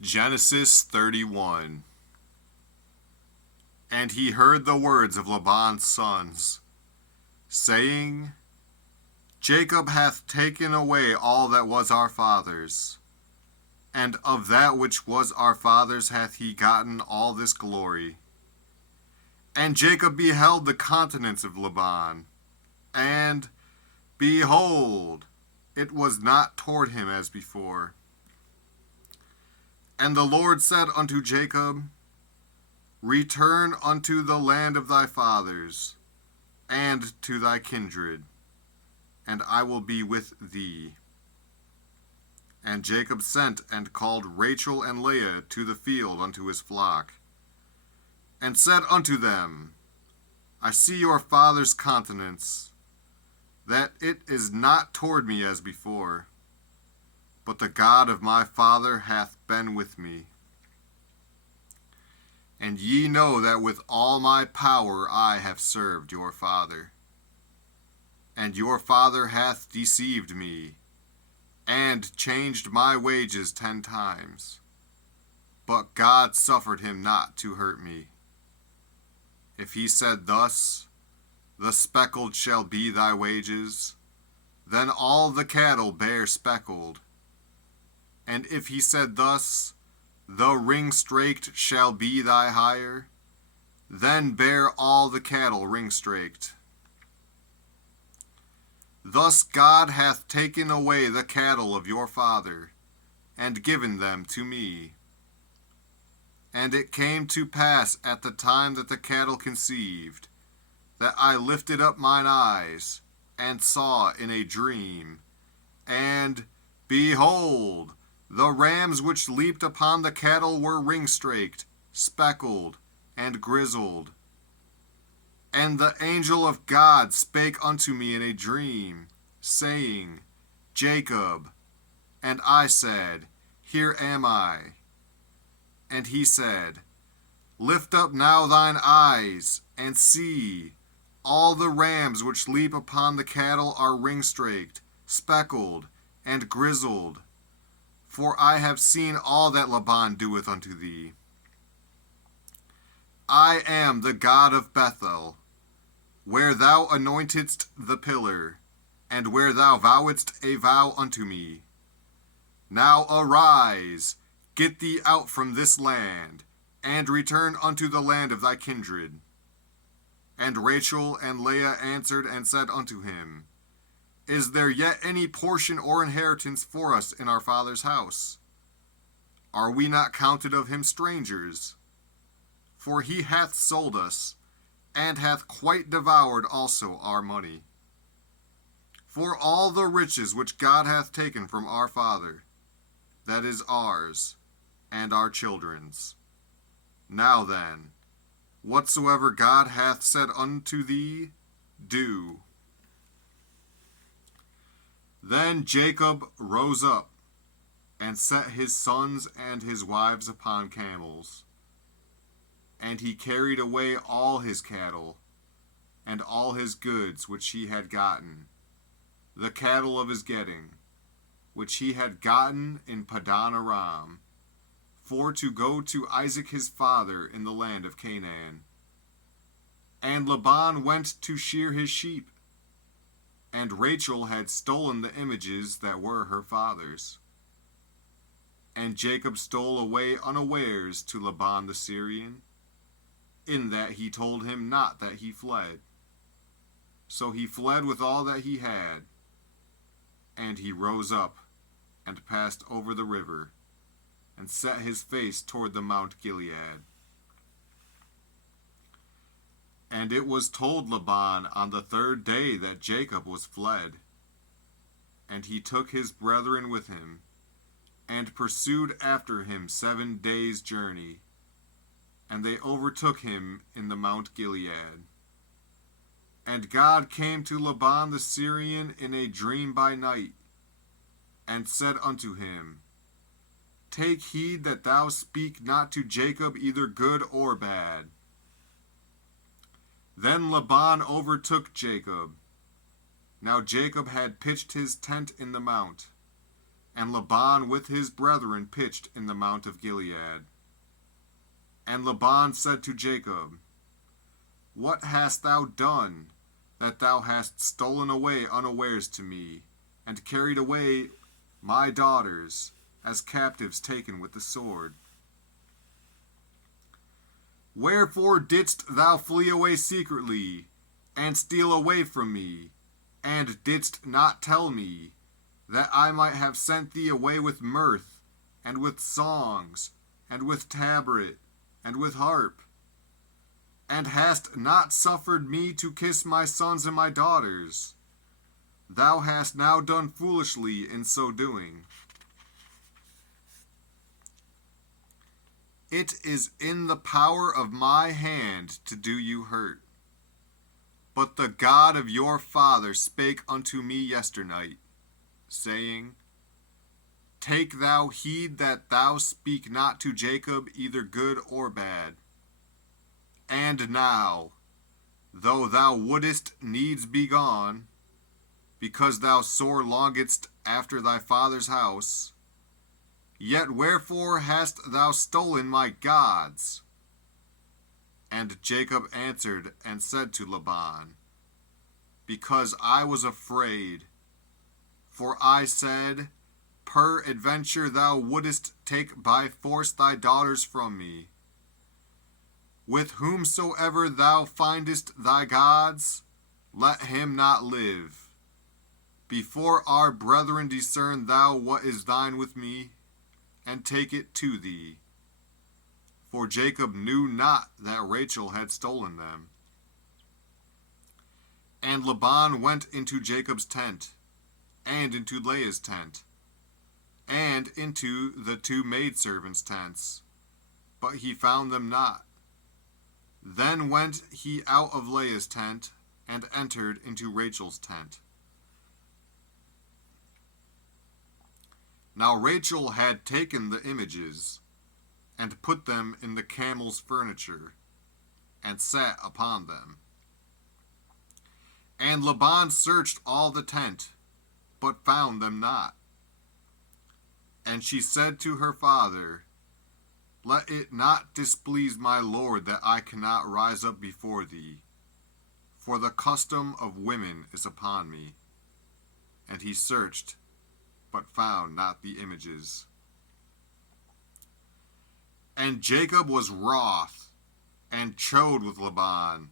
Genesis 31. And he heard the words of Laban's sons, saying, Jacob hath taken away all that was our father's, and of that which was our father's hath he gotten all this glory. And Jacob beheld the countenance of Laban, and, behold, it was not toward him as before. And the Lord said unto Jacob, Return unto the land of thy fathers, and to thy kindred, and I will be with thee. And Jacob sent and called Rachel and Leah to the field unto his flock, and said unto them, I see your father's countenance, that it is not toward me as before, but the God of my father hath been with me. And ye know that with all my power I have served your father. And your father hath deceived me, and changed my wages 10 times. But God suffered him not to hurt me. If he said thus, The speckled shall be thy wages, then all the cattle bear speckled. And if he said thus, The ring-straked shall be thy hire, then bear all the cattle ring-straked. Thus God hath taken away the cattle of your father, and given them to me. And it came to pass at the time that the cattle conceived, that I lifted up mine eyes, and saw in a dream, and, behold, the rams which leaped upon the cattle were ring-straked, speckled, and grizzled. And the angel of God spake unto me in a dream, saying, Jacob. And I said, Here am I. And he said, Lift up now thine eyes, and see, all the rams which leap upon the cattle are ring-straked, speckled, and grizzled. For I have seen all that Laban doeth unto thee. I am the God of Bethel, where thou anointedst the pillar, and where thou vowedst a vow unto me. Now arise, get thee out from this land, and return unto the land of thy kindred. And Rachel and Leah answered and said unto him, Is there yet any portion or inheritance for us in our father's house? Are we not counted of him strangers? For he hath sold us, and hath quite devoured also our money. For all the riches which God hath taken from our father, that is ours, and our children's. Now then, whatsoever God hath said unto thee, do. Then Jacob rose up, and set his sons and his wives upon camels. And he carried away all his cattle, and all his goods which he had gotten, the cattle of his getting, which he had gotten in Padan Aram, for to go to Isaac his father in the land of Canaan. And Laban went to shear his sheep, and Rachel had stolen the images that were her father's. And Jacob stole away unawares to Laban the Syrian, in that he told him not that he fled. So he fled with all that he had, and he rose up, and passed over the river, and set his face toward the Mount Gilead. And it was told Laban on the 3rd day that Jacob was fled. And he took his brethren with him, and pursued after him 7 days' journey. And they overtook him in the Mount Gilead. And God came to Laban the Syrian in a dream by night, and said unto him, Take heed that thou speak not to Jacob either good or bad. Then Laban overtook Jacob. Now Jacob had pitched his tent in the mount, And Laban with his brethren pitched in the mount of Gilead. And Laban said to Jacob, What hast thou done, that thou hast stolen away unawares to me, and carried away my daughters as captives taken with the sword? Wherefore didst thou flee away secretly, and steal away from me, and didst not tell me, that I might have sent thee away with mirth, and with songs, and with tabret, and with harp, and hast not suffered me to kiss my sons and my daughters? Thou hast now done foolishly in so doing. It is in the power of my hand to do you hurt. But the God of your father spake unto me yesternight, saying, Take thou heed that thou speak not to Jacob either good or bad. And now, though thou wouldest needs be gone, because thou sore longedst after thy father's house, yet wherefore hast thou stolen my gods? And Jacob answered and said to Laban, Because I was afraid. For I said, Peradventure thou wouldest take by force thy daughters from me. With whomsoever thou findest thy gods, let him not live. Before our brethren discern thou what is thine with me, and take it to thee. For Jacob knew not that Rachel had stolen them. And Laban went into Jacob's tent, and into Leah's tent, and into the two maidservants' tents, but he found them not. Then went he out of Leah's tent, and entered into Rachel's tent. Now Rachel had taken the images, and put them in the camel's furniture, and sat upon them. And Laban searched all the tent, but found them not. And she said to her father, Let it not displease my lord that I cannot rise up before thee, for the custom of women is upon me. And he searched, but found not the images. And Jacob was wroth, and chode with Laban.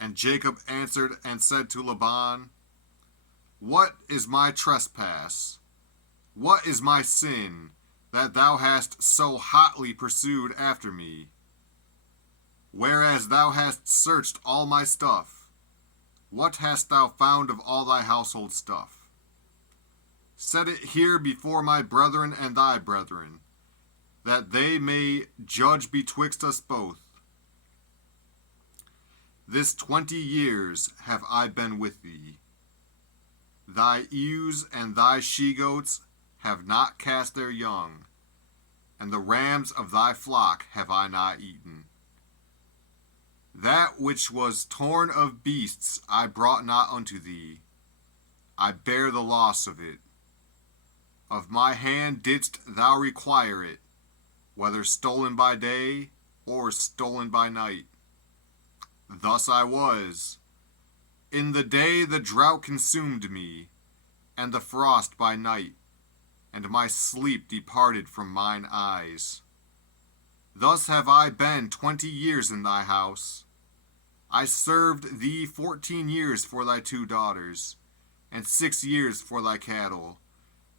And Jacob answered and said to Laban, What is my trespass? What is my sin, that thou hast so hotly pursued after me? Whereas thou hast searched all my stuff, what hast thou found of all thy household stuff? Set it here before my brethren and thy brethren, that they may judge betwixt us both. This 20 years have I been with thee. Thy ewes and thy she-goats have not cast their young, and the rams of thy flock have I not eaten. That which was torn of beasts I brought not unto thee. I bear the loss of it. Of my hand didst thou require it, whether stolen by day or stolen by night. Thus I was. In the day the drought consumed me, and the frost by night, and my sleep departed from mine eyes. Thus have I been 20 years in thy house. I served thee 14 years for thy 2 daughters, and 6 years for thy cattle,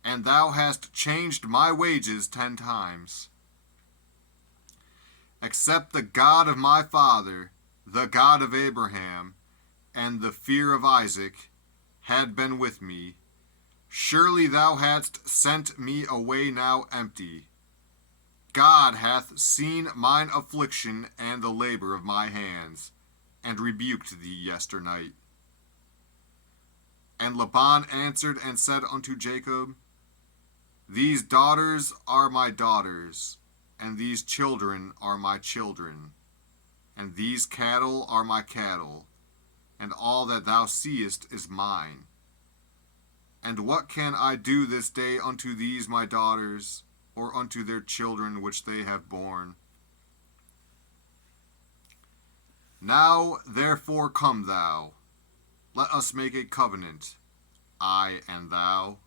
and thou hast changed my wages 10 times. Except the God of my father, the God of Abraham, and the fear of Isaac, had been with me, surely thou hadst sent me away now empty. God hath seen mine affliction and the labor of my hands, and rebuked thee yesternight. And Laban answered and said unto Jacob, These daughters are my daughters, and these children are my children, and these cattle are my cattle, and all that thou seest is mine. And what can I do this day unto these my daughters, or unto their children which they have borne? Now therefore come thou, let us make a covenant, I and thou,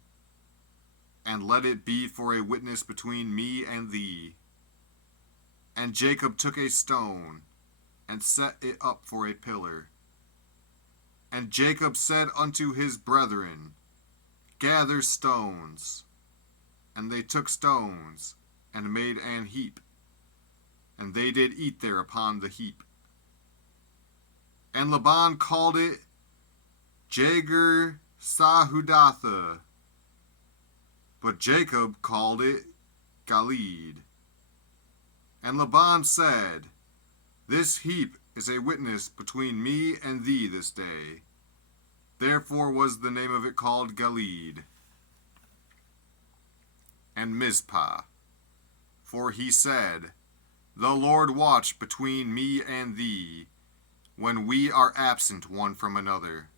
and let it be for a witness between me and thee. And Jacob took a stone, and set it up for a pillar. And Jacob said unto his brethren, Gather stones. And they took stones, and made an heap. And they did eat there upon the heap. And Laban called it Jagar Sahudatha, but Jacob called it Galeed. And Laban said, This heap is a witness between me and thee this day. Therefore was the name of it called Galeed. And Mizpah, for he said, The Lord watch between me and thee, when we are absent one from another.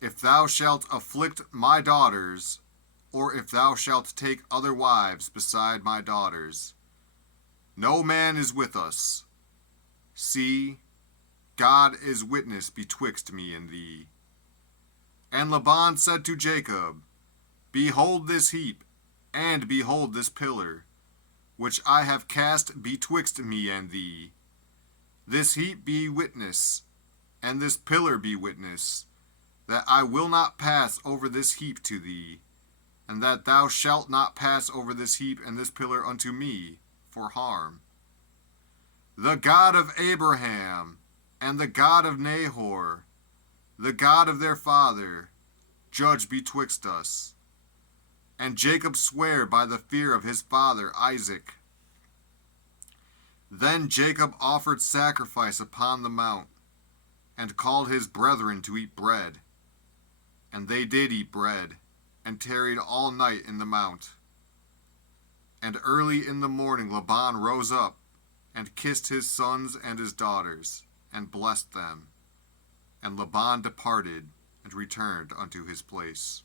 If thou shalt afflict my daughters, or if thou shalt take other wives beside my daughters, no man is with us. See, God is witness betwixt me and thee. And Laban said to Jacob, Behold this heap, and behold this pillar, which I have cast betwixt me and thee. This heap be witness, and this pillar be witness, that I will not pass over this heap to thee, and that thou shalt not pass over this heap and this pillar unto me for harm. The God of Abraham, and the God of Nahor, the God of their father, judge betwixt us. And Jacob sware by the fear of his father Isaac. Then Jacob offered sacrifice upon the mount, and called his brethren to eat bread. And they did eat bread, and tarried all night in the mount. And early in the morning Laban rose up, and kissed his sons and his daughters, and blessed them. And Laban departed, and returned unto his place.